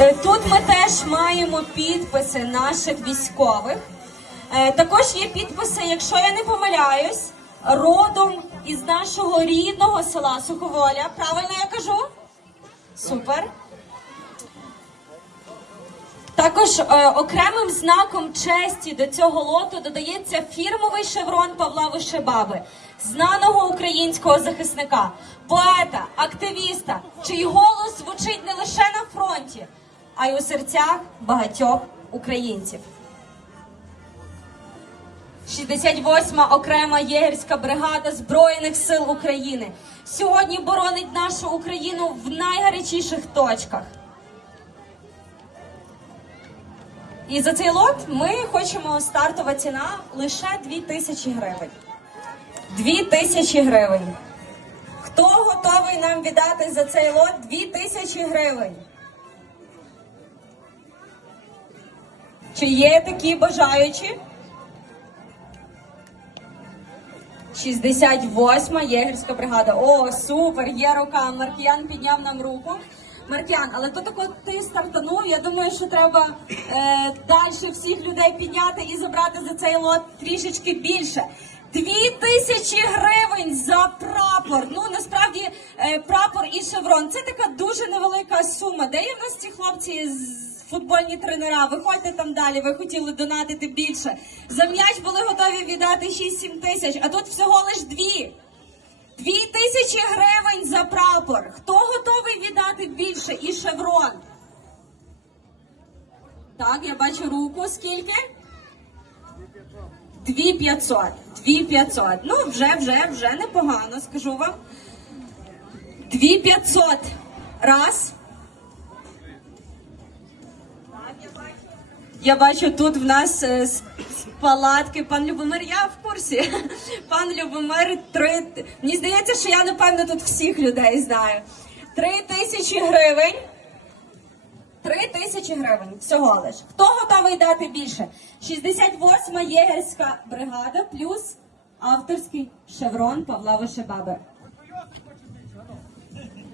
Е, Тут ми теж маємо підписи наших військових. Е, Також є підписи, якщо я не помиляюсь, родом із нашого рідного села Суховоля. Правильно я кажу? Супер. Також е, окремим знаком честі до цього лоту додається фірмовий шеврон Павла Вишебаби, знаного українського захисника, поета, активіста, чий голос звучить не лише на фронті, а й у серцях багатьох українців. 68-ма окрема єгерська бригада Збройних сил України сьогодні боронить нашу Україну в найгарячіших точках. І за цей лот ми хочемо стартова ціна лише 2 тисячі гривень. 2 тисячі гривень. Хто готовий нам віддати за цей лот 2 тисячі гривень? Чи є такі бажаючі? 68-ма єгерська бригада. О, супер! Є рука. Маркіян підняв нам руку. Маркіян, але то тако ти стартанув. Я думаю, що треба е, далі всіх людей підняти і забрати за цей лот трішечки більше. Дві тисячі гривень за прапор. Ну насправді е, прапор і. Це така дуже невелика сума. Де є в нас ці хлопці футбольні тренера? Виходьте там далі. Ви хотіли донатити більше. За м'яч були готові віддати 6-7 тисяч, а тут всього лиш дві. Дві тисячі гривень за прапор. Хто готовий віддати більше і шеврон? Так, я бачу руку. Скільки? Дві п'ятсот. Дві п'ятсот. Ну, вже, вже, вже непогано, скажу вам. Дві п'ятсот. Раз. Я бачу. Тут в нас е, з, палатки пан Любомир. Я в курсі. Пан Любомир, три. Мені здається, що я напевно тут всіх людей знаю. Три тисячі гривень. Три тисячі гривень всього лиш. Хто готовий дати більше? 68-ма єгерська бригада плюс авторський шеврон Павла Вишебаби.